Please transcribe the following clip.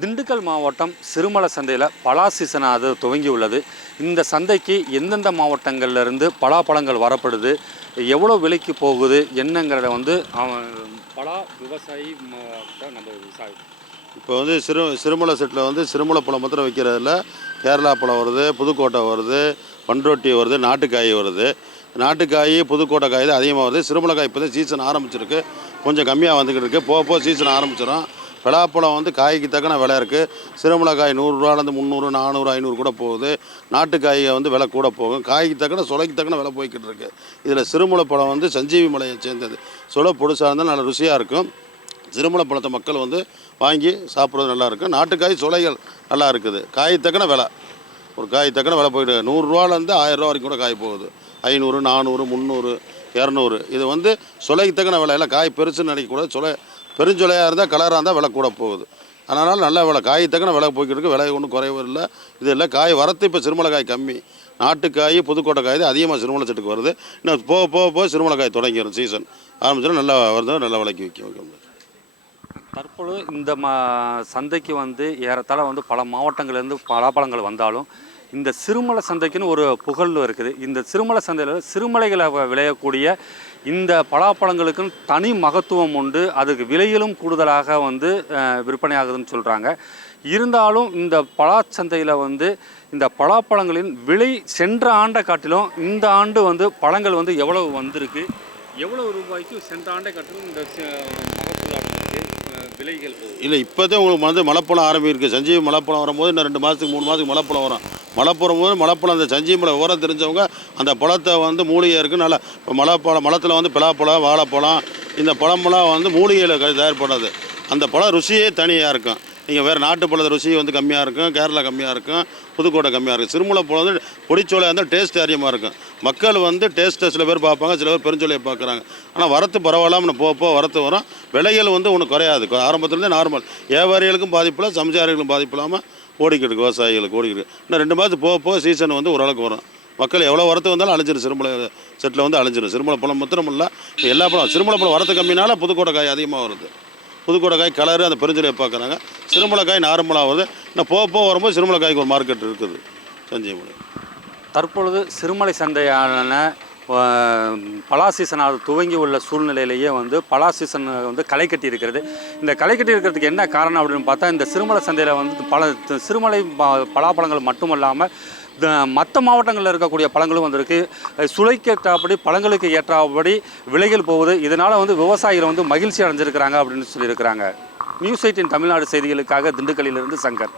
திண்டுக்கல் மாவட்டம் சிறுமலை சந்தையில் பலா சீசன் அது துவங்கி உள்ளது. இந்த சந்தைக்கு எந்தெந்த மாவட்டங்கள்லேருந்து பலாப்பழங்கள் வரப்படுது, எவ்வளோ விலைக்கு போகுது என்னங்கிறத பலா விவசாயி நம்ம விவசாயி இப்போ சிறுமலை செட்டில் சிறுமலை பழம் மாத்திரம் வைக்கிறதில்ல. கேரளா பழம் வருது, புதுக்கோட்டை வருது, பண்ருட்டி வருது, நாட்டுக்காய் வருது. நாட்டுக்காய் புதுக்கோட்டை காய் தான் அதிகமாக வருது. சிறுமலை காய் இப்போ தான் சீசன் ஆரம்பிச்சிருக்கு, கொஞ்சம் கம்மியாக வந்துக்கிட்டு இருக்குது. போக சீசன் ஆரம்பிச்சிடும். பலாப்பழம் காய்க்கு தக்கன விலை இருக்குது. சிறுமிளகாய் 100 ரூபாலேருந்து 300, 400, 500 கூட போகுது. நாட்டுக்காயை விலை கூட போகும். காய்க்கு தக்கன சுளைக்கு தக்கன விலை போய்கிட்டு இருக்குது. இதில் சிறுமுளை பழம் சஞ்சீவி மலையை சேர்ந்தது. சுளை பொடுசாக இருந்தால் நல்ல ருசியாக இருக்கும். சிறுமுளை பழத்தை மக்கள் வாங்கி சாப்பிட்றது நல்லாயிருக்கும். நாட்டுக்காய் சுளைகள் நல்லா இருக்குது. காய் தக்கன விலை, ஒரு காய் தக்கன விலை போய்ட்டு 100 ரூபாலேருந்து 1000 ரூபா வரைக்கும் கூட காய் போகுது. 500, 400, 300, 200. இது சுளைக்கு தக்கன விலை. எல்லாம் காய் பெருசுன்னு நினைக்கக்கூடாது. சுளை பெருஞ்சொலையாக இருந்தால் கலராக இருந்தால் விலை கூட போகுது. அதனால் நல்ல விலை, காய் தக்கன விலை போய்கிட்டு இருக்குது. விலை ஒன்றும் குறைவு இல்லை. இது இல்லை காய் வரத்து. இப்போ சிறுமலை காய் கம்மி. நாட்டுக்காய் புதுக்கோட்டை காய் தான் அதிகமாக சிறுமலை செட்டுக்கு வருது. இன்னும் போக சிறுமலை காய் தொடங்கிடும். சீசன் ஆரம்பிச்சுன்னா நல்லா வருது, நல்ல விலைக்கு விற்கும். தற்பொழுது இந்த சந்தைக்கு ஏறத்தாழ பல மாவட்டங்கள்லேருந்து பலாப்பழங்கள் வந்தாலும் இந்த சிறுமலை சந்தைக்குன்னு ஒரு புகழ் இருக்குது. இந்த சிறுமலை சந்தையில் சிறுமலைகளை விளையக்கூடிய இந்த பலாப்பழங்களுக்குன்னு தனி மகத்துவம் உண்டு. அதுக்கு விலையிலும் கூடுதலாக விற்பனை ஆகுதுன்னு சொல்கிறாங்க. இருந்தாலும் இந்த பலாச்சந்தையில் இந்த பலாப்பழங்களின் விலை சென்ற ஆண்டை காட்டிலும் இந்த ஆண்டு பழங்கள் எவ்வளவு வந்திருக்கு, எவ்வளவு ரூபாய்க்கு சென்ற ஆண்டை காட்டிலும் இந்த விலைகள் போகும்? இல்லை, இப்போதான் உங்களுக்கு மலைப்பழம் ஆரம்பிருக்கு. சஞ்சீவி மலைப்பழம் வரும்போது இன்னும் 2 மாதத்துக்கு 3 மாதத்துக்கு மலைப்பழம் வரும். மலைப்பழம் அந்த சஞ்சீவி மலை உரம் தெரிஞ்சவங்க அந்த பழத்தை மூலிகை இருக்குது. நல்லா இப்போ மலத்தில் பலாப்பழம், வாழைப்பழம், இந்த பழமெல்லாம் மூலிகையில் தயார் பண்ணது. அந்த பழம் ருசியே தனியாக இருக்கும். நீங்கள் வேறு நாட்டு பழத்தை ருசி கம்மியாக இருக்கும். கேரளா கம்மியாக இருக்கும், புதுக்கோட்டை கம்மியாக இருக்கும். சிறுமுளை பழம் பொடிச்சோலையாக இருந்தால் டேஸ்ட் அதிகமாக இருக்கும். மக்கள் டேஸ்ட்டை சில பேர் பார்ப்பாங்க, சில பேர் பெருஞ்சோலையை பார்க்குறாங்க. ஆனால் வரத்து பரவாயில்லாமல் போக வரத்து வரும். விலைகள் ஒன்றும் குறையாது. ஆரம்பத்துலேருந்தே நார்மல். வியாபாரிகளுக்கும் பாதிப்பில்லை, சமைச்சாரிகளுக்கும் பாதிப்பு இல்லாமல் ஓடிக்கிட்டு விவசாயிகளுக்கு ஓடிக்கிட்டு. இன்னும் 2 மாதத்துக்கு போக சீசன் ஓரளவுக்கு வரும். மக்கள் எவ்வளோ வரத்து வந்தாலும் அழிஞ்சிடும். சிறுமலை செட்டில் அழிஞ்சிடும். சிறுமலை பழம் மாத்திரம் இல்லை, எல்லா பழம். சிறுமலை பழம் வரத்து கம்மினால புதுக்கோட்டை காய் அதிகமாக வருது. புதுக்கோட்டை காய் கலரு அந்த பெருஞ்சொலையை பார்க்குறாங்க. சிறுமலை காய் நார்மலாக வருது. இன்னும் போக வரும்போது சிறுமலை காய்க்கு ஒரு மார்க்கெட் இருக்குது சஞ்சீவமலை. தற்பொழுது சிறுமலை சந்தையான பலா சீசன் துவங்கி உள்ள சூழ்நிலையிலேயே பலா சீசன் களை கட்டி இருக்கிறது. இந்த களை கட்டி இருக்கிறதுக்கு என்ன காரணம் அப்படின்னு பார்த்தா, இந்த சிறுமலை சந்தையில் சிறுமலை பலாப்பழங்கள் மட்டுமல்லாமல் மற்ற மாவட்டங்களில் இருக்கக்கூடிய பழங்களும் வந்திருக்கு. சுளைக்கு ஏற்றாப்படி பழங்களுக்கு ஏற்றாப்படி விலைகள் போகுது. இதனால் விவசாயிகள் மகிழ்ச்சி அடைஞ்சிருக்கிறாங்க அப்படின்னு சொல்லியிருக்கிறாங்க. நியூஸ் 18 தமிழ்நாடு செய்திகளுக்காக திண்டுக்கல்லிலிருந்து சங்கர்.